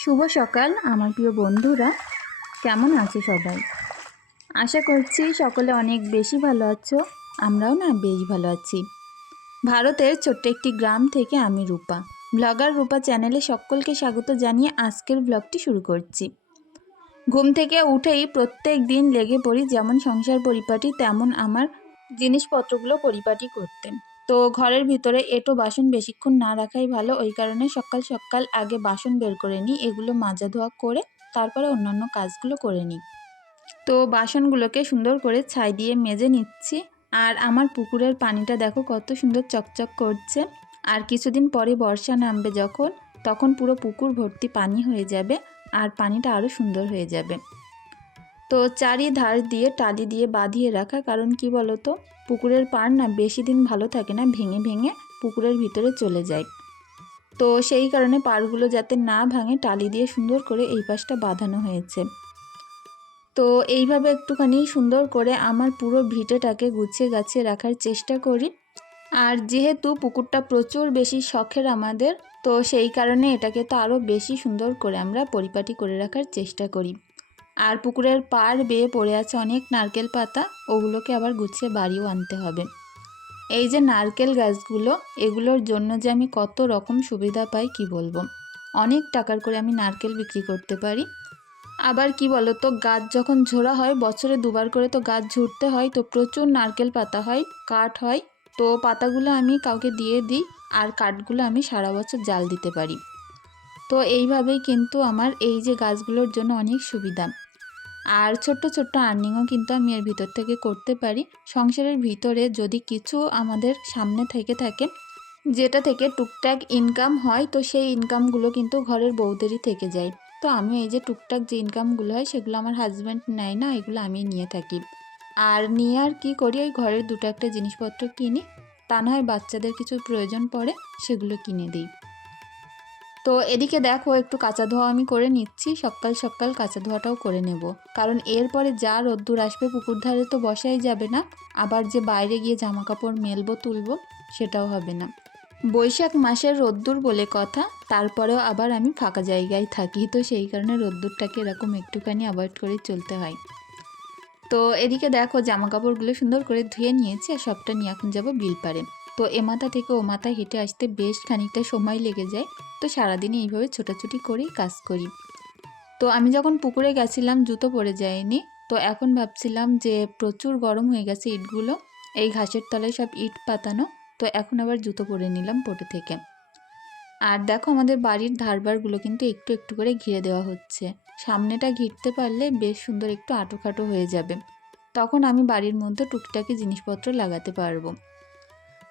শুভ সকাল, আমার প্রিয় বন্ধুরা। কেমন আছো সবাই? আশা করছি সকলে অনেক বেশি ভালো আছো, আমরাও না বেশ ভালো আছি। ভারতের ছোট্ট একটি গ্রাম থেকে আমি রূপা। ব্লগার রূপা চ্যানেলে সকলকে স্বাগত জানিয়ে আজকের ব্লগটি শুরু করছি। ঘুম থেকে উঠেই প্রত্যেক দিন লেগে পড়ি যেমন সংসার পরিপাটি, তেমন আমার জিনিসপত্রগুলো পরিপাটি করতে। তো ঘরের ভিতরে এটো বাসন বেশিক্ষণ না রাখাই ভালো। ওই কারণে সকাল সকাল আগে বাসন বের করে নিই, এগুলো মাজা ধোয়া করে তারপরে অন্যান্য কাজগুলো করে নিই। তো বাসনগুলোকে সুন্দর করে ছাই দিয়ে মেজে নিচ্ছি। আর আমার পুকুরের পানিটা দেখো কত সুন্দর চকচক করছে। আর কিছুদিন পরে বর্ষা নামবে যখন, তখন পুরো পুকুর ভর্তি পানি হয়ে যাবে আর পানিটা আরও সুন্দর হয়ে যাবে। তো চারিধার দিয়ে টালি দিয়ে বাঁধিয়ে রাখা, কারণ কি বলতো? পুকুরের পাড় না বেশি দিন ভালো থাকে না, ভেঙে ভেঙে পুকুরের ভিতরে চলে যায়। তো সেই কারণে পাড়গুলো যাতে না ভাঙে, টালি দিয়ে সুন্দর করে এই পাশটা বাঁধানো হয়েছে। তো এইভাবে একটুখানি সুন্দর করে আমার পুরো ভিটেটাকে গুছিয়ে গাছিয়ে রাখার চেষ্টা করি। আর যেহেতু পুকুরটা প্রচুর বেশি শখের আমাদের, তো সেই কারণে এটাকে তো আরও বেশি সুন্দর করে আমরা পরিপাটি করে রাখার চেষ্টা করি। আর পুকুরের পাড় বেয়ে পড়ে আছে অনেক নারকেল পাতা, ওগুলোকে আবার গুছিয়ে বাড়িও আনতে হবে। এই যে নারকেল গাছগুলো, এগুলোর জন্য যে আমি কত রকম সুবিধা পাই কি বলব? অনেক টাকার করে আমি নারকেল বিক্রি করতে পারি। আবার কি বলো তো গাছ যখন ঝোড়া হয়, বছরে দুবার করে তো গাছ ঝুড়তে হয়, তো প্রচুর নারকেল পাতা হয়, কাঠ হয়, তো পাতাগুলো আমি কাউকে দিয়ে দিই, আর কাঠগুলো আমি সারা বছর জাল দিতে পারি। তো এইভাবেই কিন্তু আমার এই যে গাছগুলোর জন্য অনেক সুবিধা। আর ছোট্ট ছোট্ট আর্নিংও কিন্তু আমি এর ভিতর থেকে করতে পারি। সংসারের ভিতরে যদি কিছু আমাদের সামনে থেকে থাকে, যেটা থেকে টুকটাক ইনকাম হয়, তো সেই ইনকামগুলো কিন্তু ঘরের বউদেরই থেকে যায়। তো আমি এই যে টুকটাক যে ইনকামগুলো হয়, সেগুলো আমার হাজব্যান্ড নেয় না, এগুলো আমি নিয়ে থাকি। আর নিয়ে আর কি করি, ওই ঘরের দুটো একটা জিনিসপত্র কিনি। তা না হয় বাচ্চাদের কিছু প্রয়োজন পড়ে, সেগুলো কিনে দিই। তো এদিকে দেখো, একটু কাঁচা ধোয়া আমি করে নিচ্ছি, সকাল সকাল কাঁচা ধোয়াটাও করে নেব। কারণ এরপরে যা রোদ্দুর আসবে, পুকুর ধারে তো বসাই যাবে না, আবার যে বাইরে গিয়ে জামা কাপড় মেলবো, তুলবো, সেটাও হবে না। বৈশাখ মাসের রোদ্দুর বলে কথা, তারপরেও আবার আমি ফাঁকা জায়গায় থাকি, তো সেই কারণে রোদ্দুরটাকে এরকম একটুখানি অ্যাভয়েড করে চলতে হয়। তো এদিকে দেখো জামা কাপড়গুলো সুন্দর করে ধুয়ে নিয়েছি, আর সবটা নিয়ে এখন যাব বিল পারে তো এ মাথা থেকে ও মাথা হেঁটে আসতে বেশ খানিকটা সময় লেগে যায়। তো সারাদিনে এইভাবে ছোটাছুটি করেই কাজ করি। তো আমি যখন পুকুরে গেছিলাম, জুতো পরে যায়নি তো এখন ভাবছিলাম যে প্রচুর গরম হয়ে গেছে ইটগুলো। এই ঘাসের তলায় সব ইট পাতানো। তো এখন আবার জুতো পরে নিলাম পোটে থেকে। আর দেখো আমাদের বাড়ির ধারবারগুলো কিন্তু একটু একটু করে ঘিরে দেওয়া হচ্ছে। সামনেটা ঘিরতে পারলে বেশ সুন্দর একটু আটোখাটো হয়ে যাবে। তখন আমি বাড়ির মধ্যে টুকটাকি জিনিসপত্র লাগাতে পারব।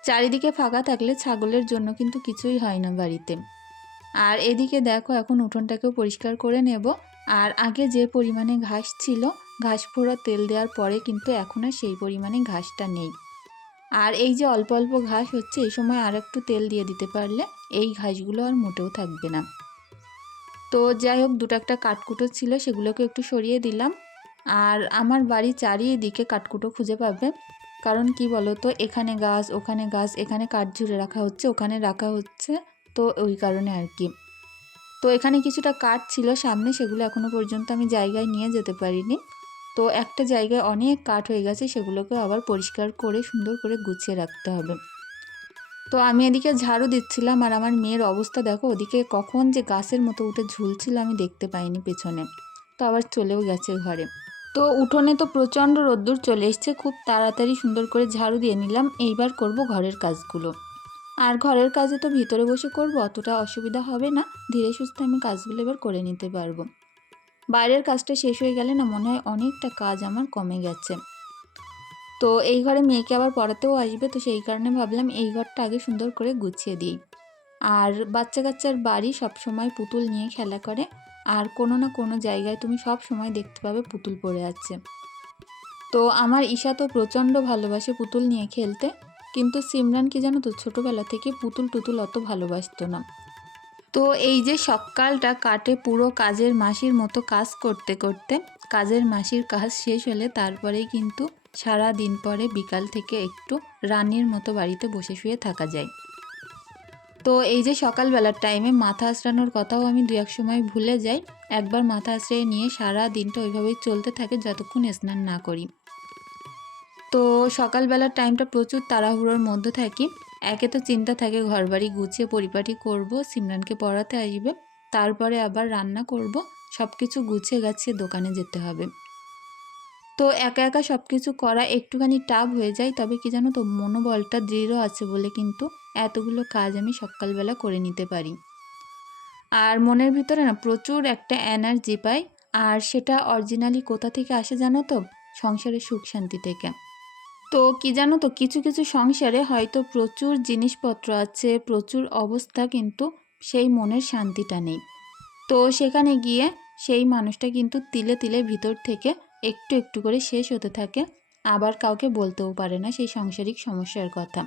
চারিদিকে ফাঁকা থাকলে ছাগলের জন্য কিন্তু কিছুই হয় না বাড়িতে। আর এদিকে দেখো, এখন উঠোনটাকেও পরিষ্কার করে নেব। আর আগে যে পরিমাণে ঘাস ছিল, ঘাস ফোড়া তেল দেওয়ার পরে কিন্তু এখন আর সেই পরিমাণে ঘাসটা নেই। আর এই যে অল্প অল্প ঘাস হচ্ছে, এই সময় আর একটু তেল দিয়ে দিতে পারলে এই ঘাসগুলো আর মোটেও থাকবে না। তো যাই হোক, দুটো একটা কাঠকুটো ছিল, সেগুলোকে একটু সরিয়ে দিলাম। আর আমার বাড়ি চারিদিকে কাঠকুটো খুঁজে পাবে। কারণ কি বলো তো এখানে গাছ, ওখানে গাছ, এখানে কাঠ ঝুড়ে রাখা হচ্ছে, ওখানে রাখা হচ্ছে, তো ওই কারণে আর কি। তো এখানে কিছুটা কাঠ ছিল সামনে, সেগুলো এখনও পর্যন্ত আমি জায়গায় নিয়ে যেতে পারিনি। তো একটা জায়গায় অনেক কাঠ হয়ে গেছে, সেগুলোকে আবার পরিষ্কার করে, সুন্দর করে গুছিয়ে রাখতে হবে। তো আমি এদিকে ঝাড়ু দিচ্ছিলাম, আর আমার মেয়ের অবস্থা দেখো, ওদিকে কখন যে গাছের মতো উঠে ঝুলছিল আমি দেখতে পাইনি পেছনে। তো আবার চলেও গেছে ঘরে। তো উঠোনে তো প্রচণ্ড রোদ্দুর চলে এসছে, খুব তাড়াতাড়ি সুন্দর করে ঝাড়ু দিয়ে নিলাম, এইবার করব ঘরের কাজগুলো। আর ঘরের কাজে তো ভিতরে বসে করব, অতটা অসুবিধা হবে না, ধীরে সুস্থে আমি কাজগুলো এবার করে নিতে পারব। বাইরের কাজটা শেষ হয়ে গেলে না মনে হয় অনেকটা কাজ আমার কমে গেছে। তো এই ঘরে মেয়েকে আবার পড়াতেও আসবে, তো সেই কারণে ভাবলাম এই ঘরটা আগে সুন্দর করে গুছিয়ে দিই। আর বাচ্চা কাচ্চার বাড়ি সবসময় পুতুল নিয়ে খেলা করে আর কোনো না কোনো জায়গায় তুমি সব সময় দেখতে পাবে পুতুল পড়ে আছে। তো আমার ঈশা তো প্রচণ্ড ভালোবাসে পুতুল নিয়ে খেলতে, কিন্তু সিমরান কি জানো তো ছোটোবেলা থেকে পুতুল টুতুল অত ভালোবাসতো না। তো এই যে সকালটা কাটে পুরো কাজের মাসির মতো কাজ করতে করতে, কাজের মাসির কাজ শেষ হলে তারপরেই কিন্তু সারা দিন পরে বিকাল থেকে একটু রানীর মতো বাড়িতে বসে শুয়ে থাকা যায়। তো এই যে সকালবেলার টাইমে মাথা আঁচড়ানোর কথাও আমি দু এক সময় ভুলে যাই। একবার মাথা আঁচড়িয়ে নিয়ে সারা দিনটা ওইভাবেই চলতে থাকে যতক্ষণ স্নান না করি। তো সকালবেলার টাইমটা প্রচুর তাড়াহুড়োর মধ্যে থাকি। একে তো চিন্তা থাকে ঘরবাড়ি গুছিয়ে পরিপাটি করব, সিমরানকে পড়াতে আসবে, তারপরে আবার রান্না করব সব কিছু গুছিয়ে গাছিয়ে দোকানে যেতে হবে। তো একা একা সব কিছু করা একটুখানি টাফ হয়ে যায়, তবে কি জানো তো মনোবলটা দৃঢ় আছে বলে কিন্তু এতগুলো কাজ আমি সকালবেলা করে নিতে পারি। আর মনের ভিতরে না প্রচুর একটা এনার্জি পাই। আর সেটা অরিজিনালি কোথা থেকে আসে জানো তো? সংসারের সুখ শান্তি থেকে। তো কি জানো তো, কিছু কিছু সংসারে হয়তো প্রচুর জিনিসপত্র আছে, প্রচুর অবস্থা, কিন্তু সেই মনের শান্তিটা নেই। তো সেখানে গিয়ে সেই মানুষটা কিন্তু তিলে তিলে ভিতর থেকে একটু একটু করে শেষ হতে থাকে। আবার কাউকে বলতেও পারে না সেই সাংসারিক সমস্যার কথা।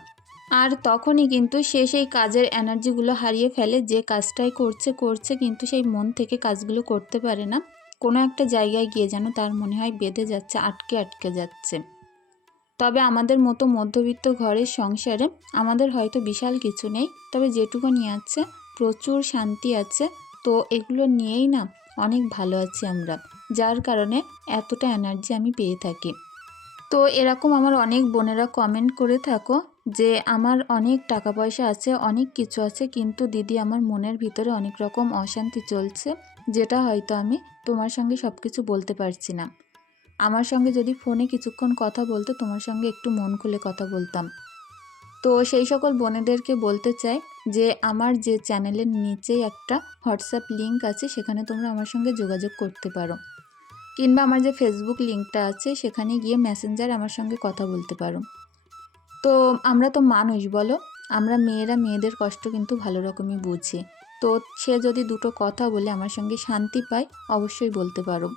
আর তখনই কিন্তু সে সেই কাজের এনার্জিগুলো হারিয়ে ফেলে, যে কাজটাই করছে করছে কিন্তু সেই মন থেকে কাজগুলো করতে পারে না। কোনো একটা জায়গায় গিয়ে যেন তার মনে হয় বেঁধে যাচ্ছে, আটকে আটকে যাচ্ছে। তবে আমাদের মতো মধ্যবিত্ত ঘরের সংসারে আমাদের হয়তো বিশাল কিছু নেই, তবে যেটুকু নিয়ে আছে, প্রচুর শান্তি আছে, তো এগুলো নিয়েই না অনেক ভালো আছি আমরা, যার কারণে এতটা এনার্জি আমি পেয়ে থাকি। তো এরকম আমার অনেক বোনেরা কমেন্ট করে থাকো যে আমার অনেক টাকা পয়সা আছে, অনেক কিছু আছে, কিন্তু দিদি আমার মনের ভিতরে অনেক রকম অশান্তি চলছে, যেটা হয়তো আমি তোমার সঙ্গে সব কিছু বলতে পারছি না। আমার সঙ্গে যদি ফোনে কিছুক্ষণ কথা বলতে, তোমার সঙ্গে একটু মন খুলে কথা বলতাম। তো সেই সকল বোনেদেরকে বলতে চাই যে, আমার যে চ্যানেলের নিচেই একটা হোয়াটসঅ্যাপ লিঙ্ক আছে, সেখানে তোমরা আমার সঙ্গে যোগাযোগ করতে পারো। কিংবা আমার যে ফেসবুক লিঙ্কটা আছে, সেখানে গিয়ে মেসেঞ্জার আমার সঙ্গে কথা বলতে পারো। তো আমরা তো মানুষ, বলো? আমরা মেয়েরা মেয়েদের কষ্ট কিন্তু ভালো রকমই বুঝি। তো সে যদি দুটো কথা বলে আমার সঙ্গে শান্তি পায়, অবশ্যই বলতে পারো।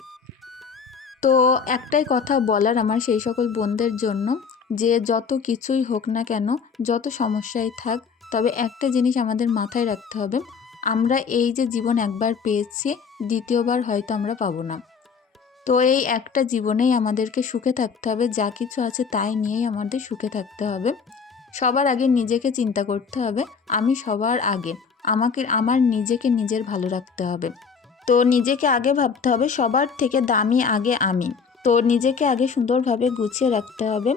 তো একটাই কথা বলার আমার সেই সকল বোনদের জন্য, যে যত কিছুই হোক না কেন, যত সমস্যাই থাক, তবে একটা জিনিস আমাদের মাথায় রাখতে হবে, আমরা এই যে জীবন একবার পেয়েছি, দ্বিতীয়বার হয়তো আমরা পাবো না। তো এই একটা জীবনেই আমাদেরকে সুখে থাকতে হবে, যা কিছু আছে তাই নিয়েই আমাদের সুখে থাকতে হবে। সবার আগে নিজেকে চিন্তা করতে হবে, আমি সবার আগে, আমাকে, আমার নিজেকে নিজের ভালো রাখতে হবে। তো নিজেকে আগে ভাবতে হবে, সবার থেকে দামি আগে আমি। তো নিজেকে আগে সুন্দরভাবে গুছিয়ে রাখতে হবে,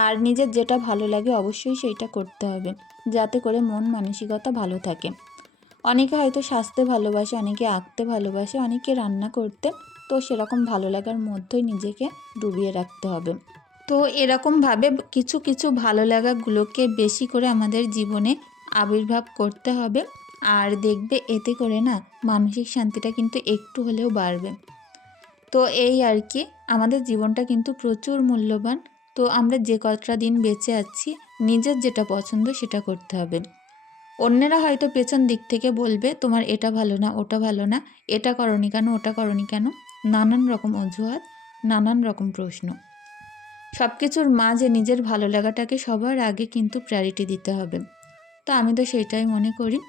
আর নিজের যেটা ভালো লাগে অবশ্যই সেইটা করতে হবে, যাতে করে মন মানসিকতা ভালো থাকে। অনেকে হয়তো সাজতে ভালোবাসে, অনেকে আঁকতে ভালোবাসে, অনেকে রান্না করতে তো সেরকম ভালো লাগার মধ্যেই নিজেকে ডুবিয়ে রাখতে হবে। তো এরকমভাবে কিছু কিছু ভালো লাগাগুলোকে বেশি করে আমাদের জীবনে আবির্ভাব করতে হবে। আর দেখবে এতে করে না মানসিক শান্তিটা কিন্তু একটু হলেও বাড়বে। তো এই আর কি, আমাদের জীবনটা কিন্তু প্রচুর মূল্যবান। তো আমরা যে কতটা দিন বেঁচে আছি, নিজের যেটা পছন্দ সেটা করতে হবে। অন্যেরা হয়তো পেছন দিক থেকে বলবে, তোমার এটা ভালো না, ওটা ভালো না, এটা করনি কেন, ওটা করনি কেন? নানান রকম অজুহাত, নানান রকম প্রশ্ন। সব কিছুর মাঝে নিজের ভালো লাগাটাকে সবার আগে কিন্তু প্রায়োরিটি দিতে হবে। তো আমি তো সেটাই মনে করি।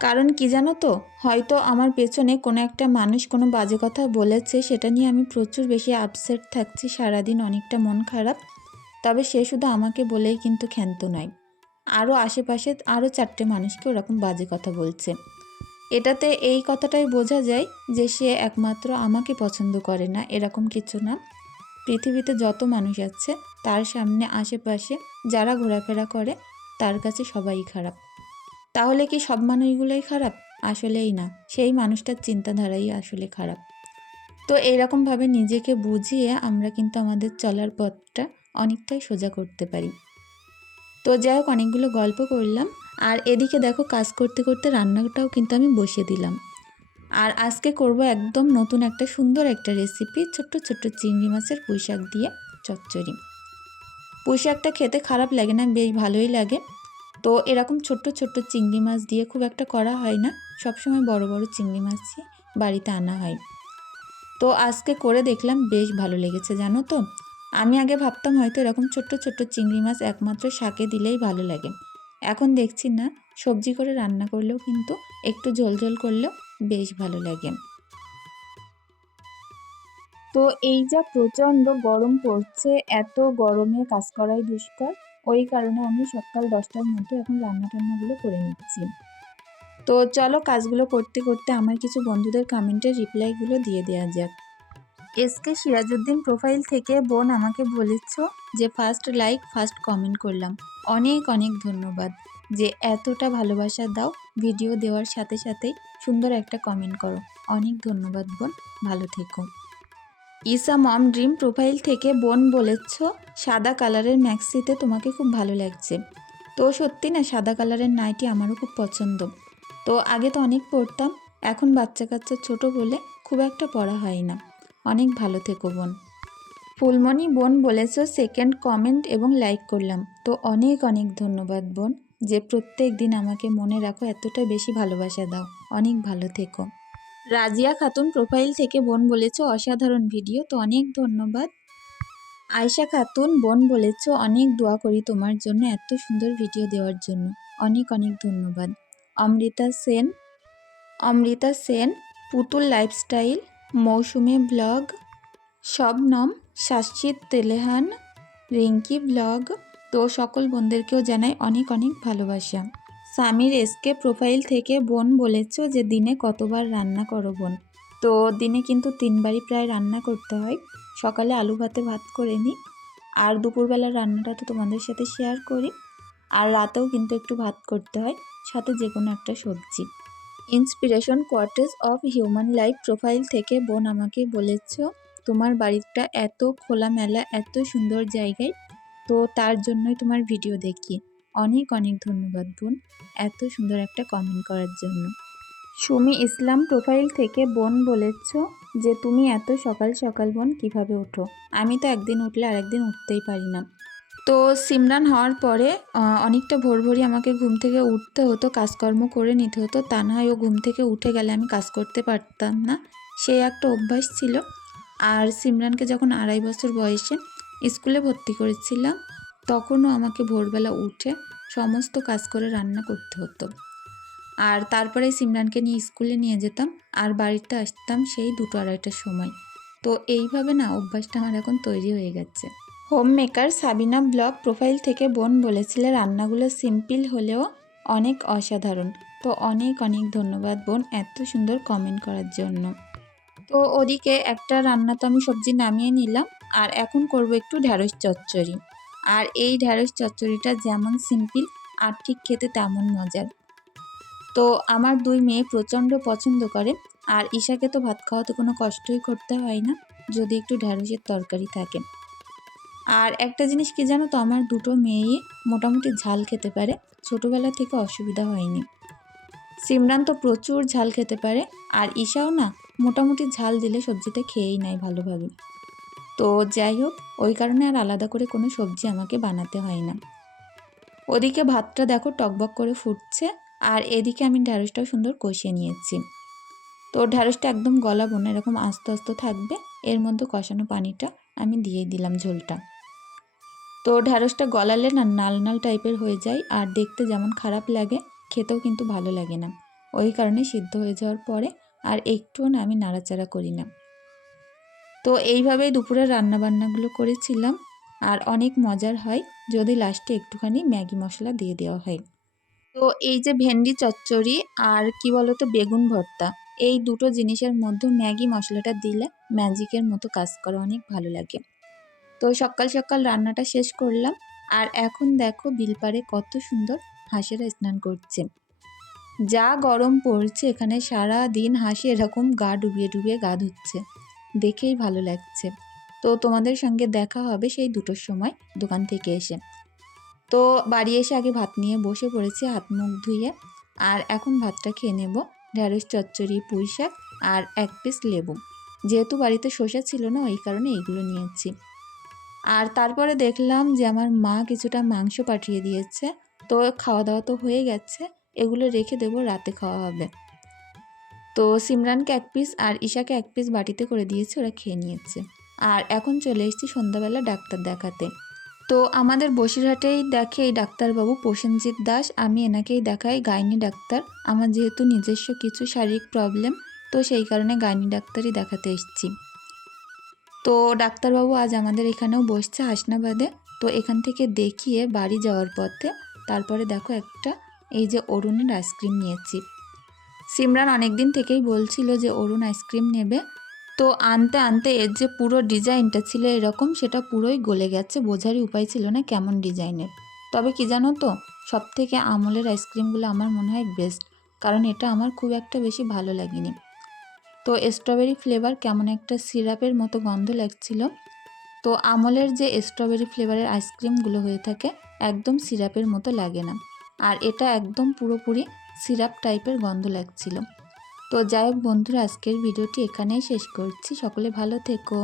কারণ কি জানো তো, হয়তো আমার পেছনে কোনো একটা মানুষ কোনো বাজে কথা বলেছে, সেটা নিয়ে আমি প্রচুর বেশি আপসেট থাকছি, সারাদিন অনেকটা মন খারাপ। তবে সে শুধু আমাকে বলেই কিন্তু ক্ষান্ত নয়। আরও আশেপাশে আরও চারটে মানুষকে ওরকম বাজে কথা বলছে। এটাতে এই কথাটাই বোঝা যায় যে সে একমাত্র আমাকে পছন্দ করে না, এরকম কিছু না। পৃথিবীতে যত মানুষ আছে, তার সামনে আশেপাশে যারা ঘোরাফেরা করে, তার কাছে সবাই খারাপ। তাহলে কি সব মানুষগুলোই খারাপ? আসলেই না। সেই মানুষটার চিন্তাধারাই আসলে খারাপ। তো এইরকমভাবে নিজেকে বুঝিয়ে আমরা কিন্তু আমাদের চলার পথটা অনেকটাই সোজা করতে পারি। তো যাই হোক, অনেকগুলো গল্প করলাম। আর এদিকে দেখো কাজ করতে করতে রান্নাটাও কিন্তু আমি বসিয়ে দিলাম। আর আজকে করব একদম নতুন একটা সুন্দর একটা রেসিপি ছোট্ট ছোট্ট চিংড়ি মাছের পুঁই শাক দিয়ে চচ্চড়ি। পুঁই শাকটা খেতে খারাপ লাগে না, বেশ ভালোই লাগে। তো এরকম ছোট্ট ছোট্ট চিংড়ি মাছ দিয়ে খুব একটা করা হয় না, সবসময় বড় বড় চিংড়ি মাছই বাড়িতে আনা হয়। তো আজকে করে দেখলাম, বেশ ভালো লেগেছে, জানো তো? আমি আগে ভাবতাম হয়তো এরকম ছোট্ট ছোট্ট চিংড়ি মাছ একমাত্র শাকে দিলেই ভালো লাগে। এখন দেখছি না, সবজি করে রান্না করলেও কিন্তু একটু ঝোল ঝোল করলেও বেশ ভালো লাগে। তো এই যা প্রচণ্ড গরম পড়ছে, এত গরমে কাজ করাই দুষ্কর, ওই কারণে আমি সকাল দশটার মধ্যে এখন রান্না টান্নাগুলো করে নিচ্ছি। তো চলো কাজগুলো করতে করতে আমার কিছু বন্ধুদের কমেন্টের রিপ্লাইগুলো দিয়ে দেওয়া যাক। এসকে সিরাজউদ্দিন প্রোফাইল থেকে বোন আমাকে বলেছ যে ফার্স্ট লাইক ফার্স্ট কমেন্ট করলাম। অনেক অনেক ধন্যবাদ। যে এতটা ভালোবাসা দাও ভিডিও দেওয়ার সাথে সাথেই সুন্দর একটা কমেন্ট করো। অনেক ধন্যবাদ বোন, ভালো থেকো। ইসা মম ড্রিম প্রোফাইল থেকে বোন বলেছ, সাদা কালারের ম্যাক্সিতে তোমাকে খুব ভালো লাগছে। তো সত্যি না, সাদা কালারের নাইটি আমারও খুব পছন্দ। তো আগে তো অনেক পরতাম এখন বাচ্চা কাচ্চা ছোট বলে খুব একটা পড়া হয় না। অনেক ভালো থেকো বোন। ফুলমণি বোন বলেছ সেকেন্ড কমেন্ট এবং লাইক করলাম। তো অনেক অনেক ধন্যবাদ বোন, যে প্রত্যেক দিন আমাকে মনে রাখো এতটা বেশি ভালোবাসা দাও। অনেক ভালো থেকো। রাজিয়া খাতুন প্রোফাইল থেকে বোন বলেছ, অসাধারণ ভিডিও তো অনেক ধন্যবাদ। আয়শা খাতুন বোন বলেছ, অনেক দোয়া করি তোমার জন্য এত সুন্দর ভিডিও দেওয়ার জন্য। অনেক অনেক ধন্যবাদ। অমৃতা সেন অমৃতা সেন, পুতুল লাইফস্টাইল মৌসুমী ব্লগ, শবনম শাশ্চিত তেলেহান, রিঙ্কি ব্লগ, তো সকল বোনদেরকেও জানাই অনেক অনেক ভালোবাসা। সামির এসকে প্রোফাইল থেকে বোন বলেছ যে দিনে কতবার রান্না করো বোন। তো দিনে কিন্তু তিনবারই প্রায় রান্না করতে হয়। সকালে আলু ভাতে ভাত করে নিই আর দুপুরবেলার রান্নাটা তো তোমাদের সাথে শেয়ার করি। আর রাতেও কিন্তু একটু ভাত করতে হয়, সাথে যে কোনো একটা সবজি। Inspiration quarters of human life profile থেকে বোন আমাকে বলেছ, তোমার বাড়িটা এত খোলামেলা, এত সুন্দর জায়গায়, তো তার জন্যই তোমার ভিডিও দেখি। অনেক অনেক ধন্যবাদ বোন, এত সুন্দর একটা কমেন্ট করার জন্য। সুমি ইসলাম প্রোফাইল থেকে বোন বলেছ যে, তুমি এত সকাল সকাল বোন কীভাবে ওঠো? আমি তো একদিন উঠলে আরেকদিন উঠতেই পারি না। তো সিমরান হওয়ার পরে অনেকটা ভোর ভোরই আমাকে ঘুম থেকে উঠতে হতো, কাজকর্ম করে নিতে হতো। তা না ও ঘুম থেকে উঠে গেলে আমি কাজ করতে পারতাম না। সেই একটা অভ্যাস ছিল। আর সিমরানকে যখন আড়াই বছর বয়সে স্কুলে ভর্তি করেছিলাম, তখনও আমাকে ভোরবেলা উঠে সমস্ত কাজ করে রান্না করতে হতো। আর তারপরে সিমরানকে নিয়ে স্কুলে নিয়ে যেতাম, আর বাড়িতে আসতাম সেই দুটো আড়াইটার সময়। তো এইভাবে না, অভ্যাসটা আমার এখন তৈরি হয়ে গেছে। Home maker Sabina blog profile থেকে বোন বলেছিলে রান্নাগুলো সিম্পল হলেও অনেক অসাধারণ। তো অনেক অনেক ধন্যবাদ বোন এত সুন্দর কমেন্ট করার জন্য। তো ওদিকে একটা রান্না তো আমি সবজি নামিয়ে নিলাম, আর এখন করব একটু ঢ্যাঁড়স চচ্চড়ি। আর এই ঢ্যাঁড়স চচ্চড়িটা যেমন সিম্পল আর ঠিক খেতে তেমন মজার। তো আমার দুই মেয়ে প্রচণ্ড পছন্দ করে, আর ঈশাকে তো ভাত খাওয়াতে কোনো কষ্টই করতে হয় না, যদি একটু ঢ্যাঁড়সের তরকারি থাকে। আর একটা জিনিস কি জানো তো, আমার দুটো মেয়েই মোটামুটি ঝাল খেতে পারে। ছোটোবেলা থেকে অসুবিধা হয়নি। সিমরান তো প্রচুর ঝাল খেতে পারে আর ঈশাও না মোটামুটি ঝাল দিলে সবজিটা খেয়েই নেয় ভালোভাবে। তো যাই হোক, ওই কারণে আর আলাদা করে কোনো সবজি আমাকে বানাতে হয় না। ওদিকে ভাতটা দেখো টকবক করে ফুটছে আর এদিকে আমি ঢ্যাঁড়সটাও সুন্দর কষিয়ে নিয়েছি। তো ঢ্যাঁড়সটা একদম গলাবো না, এরকম আস্তে আস্তে থাকবে। এর মধ্যে কষানো পানিটা আমি দিয়ে দিলাম ঝোলটা। তো ঢ্যাঁড়সটা গলালে না নাল নাল টাইপের হয়ে যায় আর দেখতে যেমন খারাপ লাগে, খেতেও কিন্তু ভালো লাগে না। ওই কারণে সিদ্ধ হয়ে যাওয়ার পরে আর একটুও না আমি নাড়াচাড়া করি না। তো এইভাবেই দুপুরের রান্নাবান্নাগুলো করেছিলাম আর অনেক মজার হয় যদি লাস্টে একটুখানি ম্যাগি মশলা দিয়ে দেওয়া হয়। তো এই যে ভেন্ডি চচ্চড়ি আর কি বলতো বেগুন ভর্তা, এই দুটো জিনিসের মধ্যে ম্যাগি মশলাটা দিলে ম্যাজিকের মতো কাজ করে অনেক ভালো লাগে। তো সকাল সকাল রান্নাটা শেষ করলাম। আর এখন দেখো বিলপাড়ে কত সুন্দর হাঁসেরা স্নান করছে। যা গরম পড়ছে, এখানে সারা দিন হাসি এরকম গা ডুবিয়ে ডুবিয়ে গা ধুচ্ছে। দেখেই ভালো লাগছে। তো তোমাদের সঙ্গে দেখা হবে সেই দুটোর সময় দোকান থেকে এসে। তো বাড়ি এসে আগে ভাত নিয়ে বসে পড়েছি, হাত মুখ ধুয়ে। আর এখন ভাতটা খেয়ে নেব। ঢ্যাঁড়স, চচ্চড়ি, পুঁই শাক আর এক পিস লেবু। যেহেতু বাড়িতে শসা ছিল না, ওই কারণে এইগুলো নিয়েছি। আর তারপরে দেখলাম যে আমার মা কিছুটা মাংস পাঠিয়ে দিয়েছে। তো খাওয়া দাওয়া তো হয়ে গেছে, এগুলো রেখে দেবো, রাতে খাওয়া হবে। তো সিমরানকে এক পিস আর ঈশাকে এক পিস বাটিতে করে দিয়েছে, ওরা খেয়ে নিয়েছে। আর এখন চলে এসেছি সন্ধ্যাবেলা ডাক্তার দেখাতে। তো আমাদের বসিরহাটেই দেখে এই ডাক্তারবাবু প্রসেনজিৎ দাস, আমি এনাকেই দেখাই, গাইনি ডাক্তার। আমার যেহেতু নিজস্ব কিছু শারীরিক প্রবলেম তো সেই কারণে গাইনি ডাক্তারই দেখাতে এসেছি। তো ডাক্তারবাবু আজ আমাদের এখানেও বসছে হাসনাবাদে। তো এখান থেকে দেখিয়ে বাড়ি যাওয়ার পথে তারপরে দেখো একটা এই যে অরুণের আইসক্রিম নিয়েছি। সিমরান অনেক দিন থেকেই বলছিল যে অরুণ আইসক্রিম নেবে। তো আনতে আনতে এর যে পুরো ডিজাইনটা ছিল এরকম সেটা পুরোই গলে গেছে, বোঝারই উপায় ছিল না কেমন ডিজাইনের। তবে কি জানো তো সব থেকে আমলের আইসক্রিমগুলো আমার মনে হয় বেস্ট কারণ এটা আমার খুব একটা বেশি ভালো লাগেনি। তো স্ট্রবেরি ফ্লেভার কেমন একটা সিরাপের মতো গন্ধ লাগছিল? তো আমলের যে স্ট্রবেরি ফ্লেভারের আইসক্রিমগুলো হয়ে থাকে, একদম সিরাপের মতো লাগে না। আর এটা একদম পুরোপুরি সিরাপ টাইপের গন্ধ লাগছিল। তো যাই হোক বন্ধুরা, আজকের ভিডিওটি এখানেই শেষ করছি। সকলে ভালো থেকো।